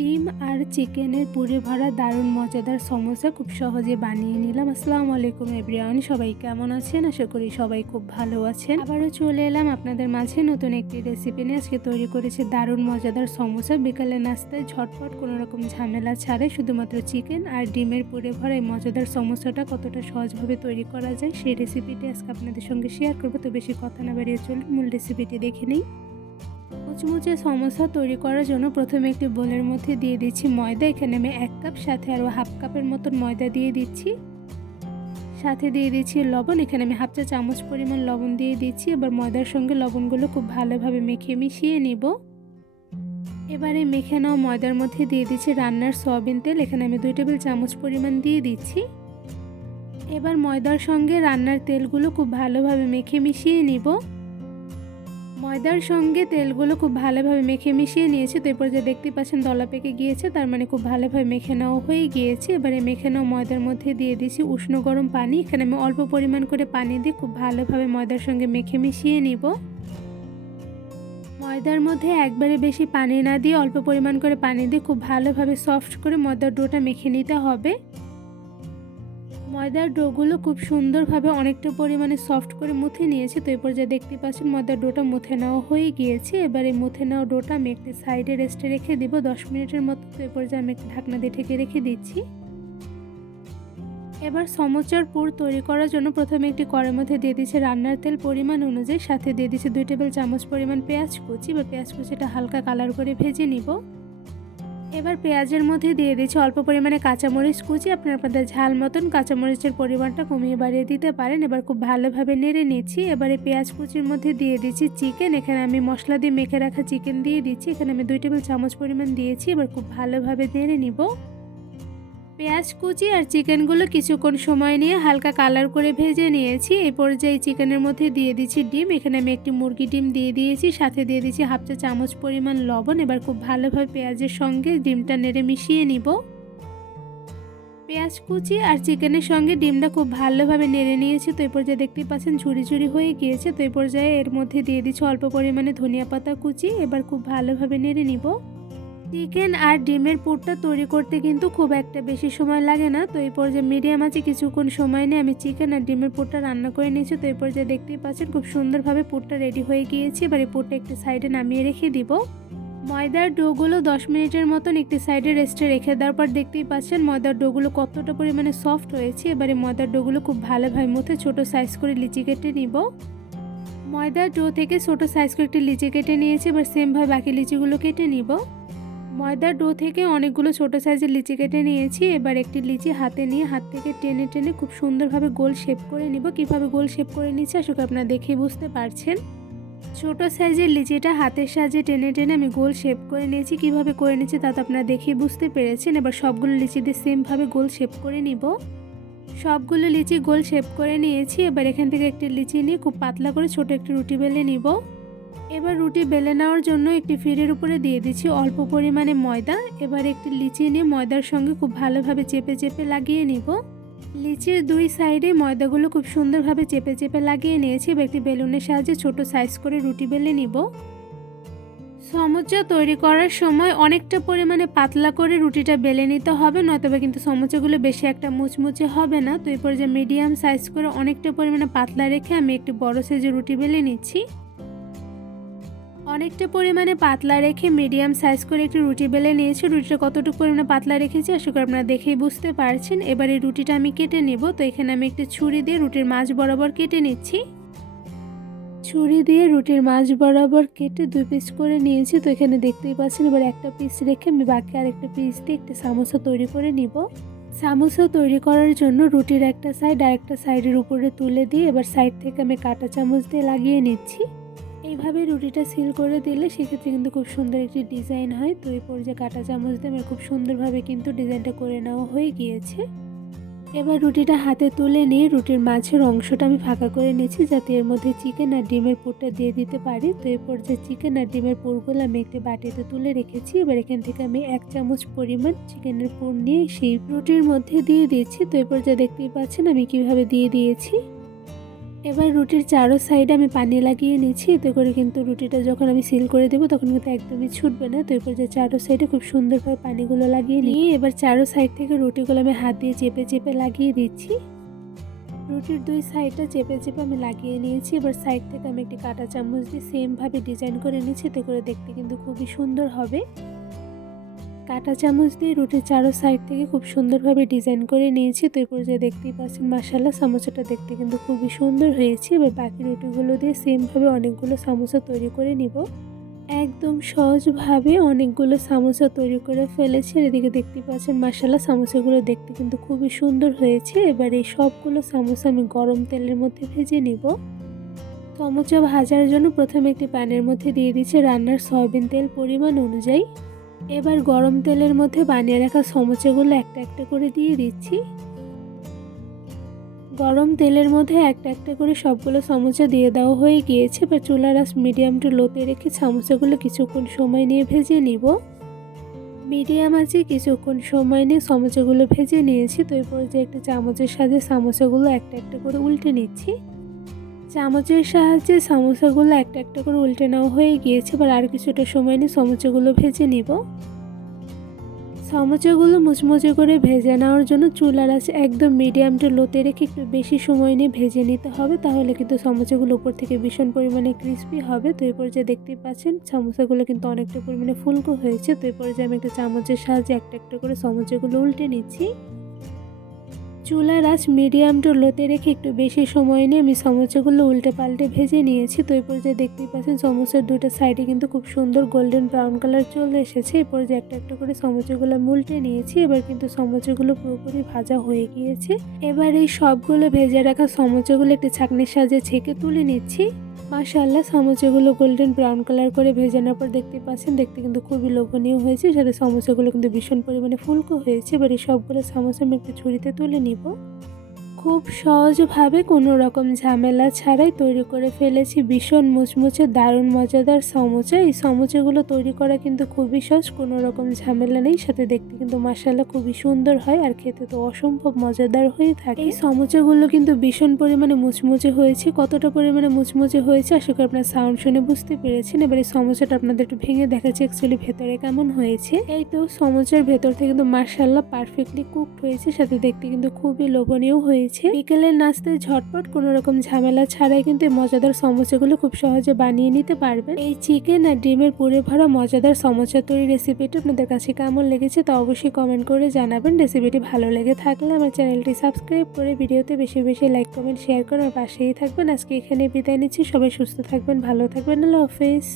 ডিম আর চিকেনের পুরে ভরা দারুণ মজাদার সমোসা খুব সহজে বানিয়ে নিলাম। আসসালামু আলাইকুম এভরিওয়ান, সবাই কেমন আছেন? আশা করি সবাই খুব ভালো আছেন। আবারও চলে এলাম আপনাদের মাঝে নতুন একটি রেসিপি নিয়ে। আজকে তৈরি করেছি দারুণ মজাদার সমোসা। বিকালে নাস্তায় ঝটপট কোনো রকম ঝামেলা ছাড়াই শুধুমাত্র চিকেন আর ডিমের পুরে ভরা এই মজাদার সমোসাটা কতটা সহজভাবে তৈরি করা যায় সেই রেসিপিটি আজকে আপনাদের সঙ্গে শেয়ার করবো। তো বেশি কথা না বাড়িয়ে চলুন মূল রেসিপিটি দেখে নিই। মুচমুচে সমোসা তৈরি করার জন্য প্রথমে একটি বোলের মধ্যে দিয়ে দিচ্ছি ময়দা। এখানে আমি 1 কাপ সাথে আরও হাফ কাপের মতন ময়দা দিয়ে দিচ্ছি। সাথে দিয়ে দিচ্ছি লবণ। এখানে আমি হাফ চা চামচ পরিমাণ লবণ দিয়ে দিচ্ছি। এবার ময়দার সঙ্গে লবণগুলো খুব ভালোভাবে মেখে মিশিয়ে নিব। এবারে মেখে নেওয়া ময়দার মধ্যে দিয়ে দিচ্ছি রান্নার সয়াবিন তেল। এখানে আমি 2 টেবিল চামচ পরিমাণ দিয়ে দিচ্ছি। এবার ময়দার সঙ্গে রান্নার তেলগুলো খুব ভালোভাবে মেখে মিশিয়ে নিব। ময়দার সঙ্গে তেলগুলো খুব ভালোভাবে মেখে মিশিয়ে নিয়েছি। তো এরপর যে দেখতে পাচ্ছেন দলা পেকে গিয়েছে, তার মানে খুব ভালোভাবে মেখে নেওয়া হয়ে গিয়েছে। এবারে মেখে নেওয়া ময়দার মধ্যে দিয়ে দিয়েছি উষ্ণ গরম পানি। এখানে আমি অল্প পরিমাণ করে পানি দিয়ে খুব ভালোভাবে ময়দার সঙ্গে মেখে মিশিয়ে নিব। ময়দার মধ্যে একবারে বেশি পানি না দিয়ে অল্প পরিমাণ করে পানি দিয়ে খুব ভালোভাবে সফট করে ময়দার ডোটা মেখে নিতে হবে। ময়দার ডোগুলো খুব সুন্দরভাবে অনেকটা পরিমাণে সফট করে মুথে নিয়েছি। তো এরপর যা দেখতে পাচ্ছেন ময়দার ডোটা মুথে নেওয়া হয়ে গিয়েছে। এবার এই মুথে নেওয়া ডোটা আমি একটি সাইডে রেস্টে রেখে দিব 10 মিনিটের মতো। তো এরপর যে আমি একটি ঢাকনা দিয়ে ঢেকে রেখে দিচ্ছি। এবার সমোসার পুর তৈরি করার জন্য প্রথমে একটি কড়াইয়ের মধ্যে দিয়ে দিচ্ছি রান্নার তেল পরিমাণ অনুযায়ী। সাথে দিয়ে দিচ্ছি 2 টেবিল চামচ পরিমাণ পেঁয়াজ কুচি। এবার পেঁয়াজ কুচিটা হালকা কালার করে ভেজে নিব। এবার পেঁয়াজের মধ্যে দিয়ে দিচ্ছি অল্প পরিমাণে কাঁচামরিচ কুচি। আপনাদের ঝাল মতন কাঁচামরিচের পরিমাণটা কমিয়ে বাড়িয়ে দিতে পারেন। এবার খুব ভালোভাবে নেড়ে নিচ্ছি। এবারে পেঁয়াজ কুচির মধ্যে দিয়ে দিচ্ছি চিকেন। এখানে আমি মশলা দিয়ে মেখে রাখা চিকেন দিয়ে দিচ্ছি। এখানে আমি 2 টেবিল চামচ পরিমাণ দিয়েছি। এবার খুব ভালোভাবে নেড়ে নিব। পেঁয়াজ কুচি আর চিকেনগুলো কিছুক্ষণ সময় নিয়ে হালকা কালার করে ভেজে নিয়েছি। এই পর্যায়ে চিকেনের মধ্যে দিয়ে দিচ্ছি ডিম। এখানে আমি একটি মুরগি ডিম দিয়ে দিয়েছি। সাথে দিয়ে দিচ্ছি হাফ চা চামচ পরিমাণ লবণ। এবার খুব ভালোভাবে পেঁয়াজের সঙ্গে ডিমটা নেড়ে মিশিয়ে নিব। পেঁয়াজ কুচি আর চিকেনের সঙ্গে ডিমটা খুব ভালোভাবে নেড়ে নিয়েছি। তো এই পর্যায়ে দেখতেই পাচ্ছেন ঝুরি ঝুরি হয়ে গিয়েছে। তো এই পর্যায়ে এর মধ্যে দিয়ে দিচ্ছি অল্প পরিমাণে ধনিয়া পাতা কুচি। এবার খুব ভালোভাবে নেড়ে নিব। চিকেন আর ডিমের পুরটা তৈরি করতে কিন্তু খুব একটা বেশি সময় লাগে না। তো এই পর্যায়ে মিডিয়াম আছে কিছুক্ষণ সময় নিয়ে আমি চিকেন আর ডিমের পুরটা রান্না করে নিয়েছি। তো এই পর্যায়ে দেখতেই পাচ্ছেন খুব সুন্দরভাবে পুরটা রেডি হয়ে গিয়েছে। এবার এই পুরটা একটি সাইডে নামিয়ে রেখে দিব। ময়দার ডোগুলো 10 মিনিটের মতন একটি সাইডে রেস্টে রেখে দেওয়ার পর দেখতেই পাচ্ছেন ময়দার ডোগুলো কতটা পরিমাণে সফট হয়েছে। এবারে ময়দার ডোগুলো খুব ভালোভাবে মুথে ছোট সাইজ করে লিচি কেটে নিব। ময়দার ডো থেকে ছোট সাইজ করে একটি লিচি কেটে নিয়েছি। এবার সেমভাবে বাকি লিচিগুলো কেটে নিব। ময়দার ডো থেকে অনেকগুলো ছোট সাইজের লিচি কেটে নিয়েছি। এবার একটি লিচি হাতে নিয়ে হাত থেকে টেনে টেনে খুব সুন্দরভাবে গোল শেপ করে নিব। কিভাবে গোল শেপ করে নিচ্ছি আশা করি আপনারা দেখেই বুঝতে পারছেন। ছোট সাইজের লিচিটা হাতের সাহায্যে টেনে টেনে আমি গোল শেপ করে নিয়েছি। কিভাবে করে নিচ্ছি তা তো আপনারা দেখেই বুঝতে পেরেছেন। এবার সবগুলো লিচি দিয়ে সেমভাবে গোল শেপ করে নিব। সবগুলো লিচি গোল শেপ করে নিয়েছি। এবার এখান থেকে একটি লিচি নিয়ে খুব পাতলা করে ছোট একটি রুটি বেলে নিব। এবার রুটি বেলে নেওয়ার জন্য একটি ফিরের উপরে দিয়ে দিচ্ছি অল্প পরিমাণে ময়দা। এবার একটি লিচি নিয়ে ময়দার সঙ্গে খুব ভালোভাবে চেপে চেপে লাগিয়ে নিব। লিচির 2 সাইডে ময়দাগুলো খুব সুন্দরভাবে চেপে চেপে লাগিয়ে নিয়েছি। এবার একটি বেলুনের সাহায্যে ছোট সাইজ করে রুটি বেলে নিব। সমোসা তৈরি করার সময় অনেকটা পরিমাণে পাতলা করে রুটিটা বেলে নিতে হবে, নয়তোবা কিন্তু সমোসাগুলো বেশি একটা মুচমুচে হবে না। তো এরপর যে মিডিয়াম সাইজ করে অনেকটা পরিমাণে পাতলা রেখে আমি একটি বড় সাইজের রুটি বেলে নিচ্ছি। অনেকটা পরিমাণে পাতলা রেখে মিডিয়াম সাইজ করে একটি রুটি বেলে নিয়েছি। রুটিটা কতটুকু পরিমাণে পাতলা রেখেছি আশা করি আপনারা দেখেই বুঝতে পারছেন। এবার এই রুটিটা আমি কেটে নেব। তো এখানে আমি একটি ছুরি দিয়ে রুটির মাঝ বরাবর কেটে নিচ্ছি। ছুরি দিয়ে রুটির মাঝ বরাবর কেটে 2 পিস করে নিয়েছি। তো এখানে দেখতেই পাচ্ছেন। এবার একটা পিস রেখে আমি বাকি আরেকটা পিস দিয়ে একটি সামোসা তৈরি করে নিব। সামোসা তৈরি করার জন্য রুটির একটা সাইড আরেকটা সাইডের উপরে তুলে দিয়ে এবার সাইড থেকে আমি কাঁটা চামচ দিয়ে লাগিয়ে নিচ্ছি। এইভাবে রুটিটা সিল করে দিলে সেক্ষেত্রে কিন্তু খুব সুন্দর একটি ডিজাইন হয়। তো এই পর্যায়ে কাঁটা চামচ দিয়ে আমার খুব সুন্দরভাবে কিন্তু ডিজাইনটা করে নেওয়া হয়ে গিয়েছে। এবার রুটিটা হাতে তুলে নিয়ে রুটির মাঝের অংশটা আমি ফাঁকা করে নিচ্ছি, যাতে এর মধ্যে চিকেন আর ডিমের পুরটা দিয়ে দিতে পারি। তো এই পর্যায়ে চিকেন আর ডিমের পুরগুলো আমি একটি বাটিতে তুলে রেখেছি। এবার এখান থেকে আমি 1 চামচ পরিমাণ চিকেনের পুর নিয়ে সেই রুটির মধ্যে দিয়ে দিয়েছি। তো এই পর্যায়ে দেখতেই পাচ্ছেন আমি কিভাবে দিয়ে দিয়েছি। এবার রুটির চারো সাইডে আমি পানি লাগিয়ে নিচ্ছি, এতে করে কিন্তু রুটিটা যখন আমি সিল করে দেবো তখন কিন্তু একদমই ছুটবে না। তো এরপর যে চারো সাইডে খুব সুন্দরভাবে পানিগুলো লাগিয়ে নিয়ে এবার চারো সাইড থেকে রুটিগুলো আমি হাত দিয়ে চেপে চেপে লাগিয়ে দিচ্ছি। রুটির দুই সাইডটা চেপে চেপে আমি লাগিয়ে নিয়েছি। এবার সাইড থেকে আমি একটি কাঁটা চামচ দিয়ে সেমভাবে ডিজাইন করে নিচ্ছি, এতে করে দেখতে কিন্তু খুবই সুন্দর হবে। কাঁটা চামচ দিয়ে রুটির চারো সাইড থেকে খুব সুন্দরভাবে ডিজাইন করে নিয়েছি। তো এই পর্যায়ে দেখতেই পাচ্ছেন মাশাআল্লাহ সামোসাটা দেখতে কিন্তু খুবই সুন্দর হয়েছে। এবার বাকি রুটিগুলো দিয়ে সেমভাবে অনেকগুলো সামোসা তৈরি করে নিব। একদম সহজভাবে অনেকগুলো সামোসা তৈরি করে ফেলেছি। এদিকে দেখতেই পাচ্ছেন মাশাআল্লাহ সামোসাগুলো দেখতে কিন্তু খুবই সুন্দর হয়েছে। এবার এই সবগুলো সামোসা আমি গরম তেলের মধ্যে ভেজে নিব। সমোসা ভাজার জন্য প্রথমে একটি প্যানের মধ্যে দিয়ে দিচ্ছি রান্নার সয়াবিন তেল পরিমাণ অনুযায়ী। এবার গরম তেলের মধ্যে বানিয়ে রাখা সমোসাগুলো একটা একটা করে দিয়ে দিচ্ছি। গরম তেলের মধ্যে একটা একটা করে সবগুলো সমোসা দিয়ে দেওয়া হয়ে গিয়েছে। এবার চুলার আঁচ মিডিয়াম টু লোতে রেখে সমোসাগুলো কিছুক্ষণ সময় নিয়ে ভেজে নিব। মিডিয়াম আঁচে কিছুক্ষণ সময় নিয়ে সমোসাগুলো ভেজে নিয়েছি। তো এরপর যে একটা চামচের সাহায্যে সমোসাগুলো একটা একটা করে উল্টে নিচ্ছি। চামচের সাহায্যে সমোসাগুলো একটা একটা করে উল্টে নেওয়া হয়ে গিয়েছে। এবার আর কিছুটা সময় নিয়ে সমোসাগুলো ভেজে নিব। সমোসাগুলো মুচমুচে করে ভেজে নেওয়ার জন্য চুলার আঁচ একদম মিডিয়াম টু লোতে রেখে একটু বেশি সময় নিয়ে ভেজে নিতে হবে, তাহলে কিন্তু সমোসাগুলো উপর থেকে ভীষণ পরিমাণে ক্রিস্পি হবে। তো এই পর্যায়ে দেখতেই পাচ্ছেন সমোসাগুলো কিন্তু অনেকটা পরিমাণে ফুলকো হয়েছে। তো এই পর্যায়ে আমি একটা চামচের সাহায্যে একটা একটা করে সমোসাগুলো উল্টে নিচ্ছি। চুলার আঁচ মিডিয়াম টু লোতে রেখে একটু বেশি সময় নিয়ে আমি সমোসাগুলো উল্টে পাল্টে ভেজে নিয়েছি। তো এই পর্যায়ে দেখতেই পাচ্ছেন সমোসার দুটো সাইডে কিন্তু খুব সুন্দর গোল্ডেন ব্রাউন কালার চলে এসেছে। এই পর্যায়ে একটা একটা করে সমোসাগুলো আমি উল্টে নিয়েছি। এবার কিন্তু সমোসাগুলো পুরোপুরি ভাজা হয়ে গিয়েছে। এবার এই সবগুলো ভেজে রাখা সমোসাগুলো একটি ছাঁকনির সাহায্যে ছেঁকে তুলে নিচ্ছি। মাশাআল্লাহ সমোসাগুলো গোল্ডেন ব্রাউন কালার করে ভেজে নেওয়ার পর দেখতেই পাচ্ছেন দেখতে কিন্তু খুবই লোভনীয় হয়েছে, সাথে সমোসাগুলো কিন্তু ভীষণ পরিমাণে ফুলকো হয়েছে। এবার এই সবগুলো সমোসা আমি একটু ঝুড়িতে তুলে নিব। খুব সহজভাবে কোনো রকম ঝামেলা ছাড়াই তৈরি করে ফেলেছি ভীষণ মুচমুচে দারুণ মজাদার সমোসা। এই সমোসাগুলো তৈরি করা কিন্তু খুবই সহজ, কোনো রকম ঝামেলা নেই, সাথে দেখতে কিন্তু মাশাআল্লাহ খুবই সুন্দর হয় আর খেতে তো অসম্ভব মজাদার হয়ে থাকে। এই সমোসাগুলো কিন্তু ভীষণ পরিমাণে মুচমুচে হয়েছে। কতটা পরিমাণে মুচমুচে হয়েছে আশা করি আপনার সাউন্ড শুনে বুঝতে পেরেছেন। এবার এই সমোসাটা আপনাদের একটু ভেঙে দেখাচ্ছি অ্যাকচুয়ালি ভেতরে কেমন হয়েছে। এই তো সমোসার ভেতর থেকে কিন্তু মাশাআল্লাহ পারফেক্টলি কুকড হয়েছে, সাথে দেখতে কিন্তু খুবই লোভনীয় হয়েছে। বিকেলের নাস্তায় ঝটপট কোনো রকম ঝামেলা ছাড়াই কিন্তু এই মজাদার সমোসাগুলো খুব সহজে বানিয়ে নিতে পারবেন। এই চিকেন আর ডিমের পুরে ভরা মজাদার সমোসা তৈরি রেসিপিটা আপনাদের কাছে কেমন লেগেছে তা অবশ্যই কমেন্ট করে জানাবেন। রেসিপিটি ভালো লেগে থাকলে আমার চ্যানেলটি সাবস্ক্রাইব করে ভিডিওতে বেশি বেশি লাইক কমেন্ট শেয়ার করে আমার পাশেই থাকবেন। আজকে এখানে বিদায় নিচ্ছি। সবাই সুস্থ থাকবেন, ভালো থাকবেন। আল্লাহ হাফেজ।